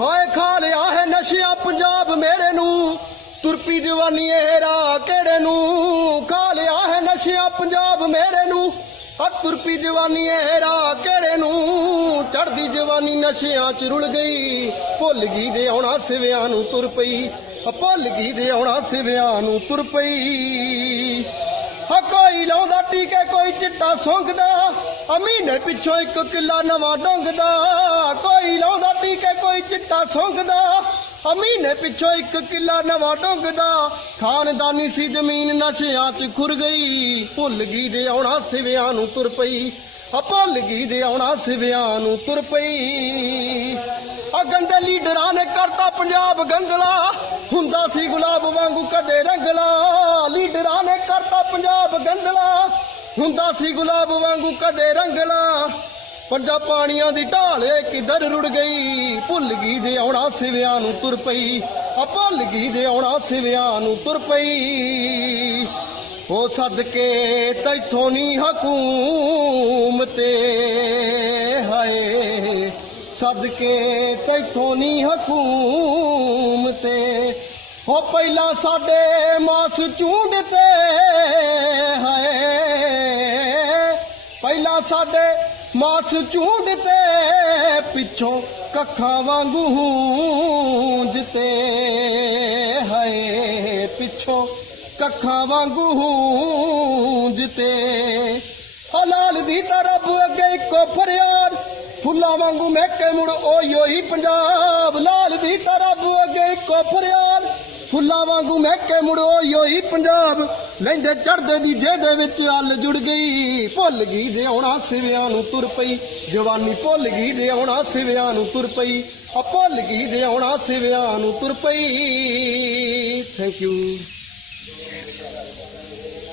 ਹਾਏ ਖਾ ਲਿਆ ਹੈ ਨਸ਼ਿਆਂ ਪੰਜਾਬ ਮੇਰੇ ਨੂੰ। ਤੁਰਪੀ ਜਵਾਨੀ ਇਹ ਰਾਹ ਕਿਹੜੇ ਨੂੰ? ਖਾ ਲਿਆ ਹੈ ਨਸ਼ਿਆਂ ਪੰਜਾਬ ਮੇਰੇ ਨੂੰ। ਆ ਤੁਰਪੀ ਜਵਾਨੀ ਇਹ ਰਾਹ ਕਿਹੜੇ ਨੂੰ? ਚੜਦੀ ਜਵਾਨੀ ਨਸ਼ਿਆਂ ਚ ਰੁਲ ਗਈ। ਭੁੱਲ ਗਈ ਦੇ ਆਉਣਾ ਸਿਵਿਆਂ ਨੂੰ ਤੁਰ ਪਈ। ਆ ਭੁੱਲ ਗਈ ਦੇ ਆਉਣਾ ਸਿਵਿਆਂ ਨੂੰ ਤੁਰ ਪਈ। ਹਾ ਕੋਈ ਲਾਉਂਦਾ ਟੀਕੇ, ਕੋਈ ਚਿੱਟਾ ਸੁੰਘਦਾ ਆ ਮਹੀਨੇ ਪਿੱਛੋਂ ਇੱਕ ਕਿੱਲਾ ਨਵਾਂ ਡੋਂਗਦਾ, ਕੋਈ ਲਾਉਂਦਾ ਟੀਕੇ, ਕੋਈ ਚਿੱਟਾ ਸੁੰਘਦਾ ਆ ਮਹੀਨੇ ਪਿੱਛੋਂ ਇੱਕ ਕਿੱਲਾ ਨਵਾਂ ਡੋਂਗਦਾ, ਖਾਨਦਾਨੀ ਸੀ ਜ਼ਮੀਨ ਨਸ਼ਿਆਂ 'ਚ ਖੁਰ ਗਈ। ਭੁੱਲ ਗਈ ਦੇ ਆਉਣਾ ਸਿਵਿਆਂ ਨੂੰ ਤੁਰ ਪਈ, ਆ ਭੁੱਲ ਗਈ ਦੇ ਆਉਣਾ ਸਿਵਿਆਂ ਨੂੰ ਤੁਰ ਪਈ। ਆ ਗੰਦੇ ਲੀਡਰਾਂ ਨੇ ਕਰਤਾ ਪੰਜਾਬ ਗੰਦਲਾ ਹੁੰਦਾ ਸੀ ਗੁਲਾਬ ਵਾਂਗੂ ਕਦੇ ਰੰਗਲਾ। ਲੀਡਰਾਂ ਨੇ ਕਰਤਾ ਪੰਜਾਬ ਗੰਦਲਾ ਹੁੰਦਾ ਸੀ ਗੁਲਾਬ ਵਾਂਗੂ ਕਦੇ ਰੰਗਲਾ ਪੰਜਾਬ ਪਾਣੀਆਂ ਦੀ ਢਾਲੇ ਕਿਧਰ ਰੁੜ ਗਈ? ਭੁੱਲ ਗਈ ਦੇ ਆਉਣਾ ਸਿਵਿਆਂ ਨੂੰ ਤੁਰ ਪਈ, ਆ ਭੁੱਲ ਗਈ ਦੇ ਆਉਣਾ ਸਿਵਿਆਂ ਨੂੰ ਤੁਰ ਪਈ। ਹੋ ਸਦਕੇ ਤੈਥੋਂ ਨਹੀਂ ਹਕੂਮਤੇ ਹਾਏ, ਸਦਕੇ ਤੈਥੋਂ ਨਹੀਂ ਹਕੂਮਤੇ ਹੋ ਪਹਿਲਾਂ ਸਾਡੇ ਮਾਸ ਝੂੰਡਤੇ ਹਾਏ ਪਹਿਲਾਂ ਸਾਡੇ ਮਾਸ ਝੂੰਡਤੇ ਪਿੱਛੋਂ ਕੱਖਾਂ ਵਾਂਗੂ ਹੂੰਜਤੇ ਹਏ, ਪਿੱਛੋਂ ਕੱਖਾਂ ਵਾਂਗੂ ਹੂੰਜਤੇ ਹਲਾਲ ਦੀ ਤਰਫ ਅੱਗੇ ਇੱਕੋ ਫਰਿਆਦ, ਫੁੱਲਾਂ ਵਾਂਗੂ ਮਹਿਕੇ ਮੁੜ ਓਈ ਓਈ ਪੰਜਾਬ। ਲਾਲ ਦੀ ਤਰਫ ਅੱਗੇ ਇੱਕੋ ਫਰਿਆਦ ਫੁੱਲਾਂ ਵਾਂਗੂ ਮਹਿਕੇ ਮੁੜ ਓਈ ਪੰਜਾਬ। ਲੈਂਦੇ ਚੜਦੇ ਦੀ ਜਿਹਦੇ ਵਿੱਚ ਅੱਲ ਜੁੜ ਗਈ। ਭੁੱਲ ਗਈ ਜੇ ਆਉਣਾ ਸਿਵਿਆਂ ਨੂੰ ਤੁਰ ਪਈ। ਜਵਾਨੀ ਭੁੱਲ ਗਈ ਜੇ ਆਉਣਾ ਸਿਵਿਆਂ ਨੂੰ ਤੁਰ ਪਈ। ਆ ਭੁੱਲ ਗਈ ਜੇ ਆਉਣਾ ਸਿਵਿਆਂ ਨੂੰ ਤੁਰ ਪਈ। Thank you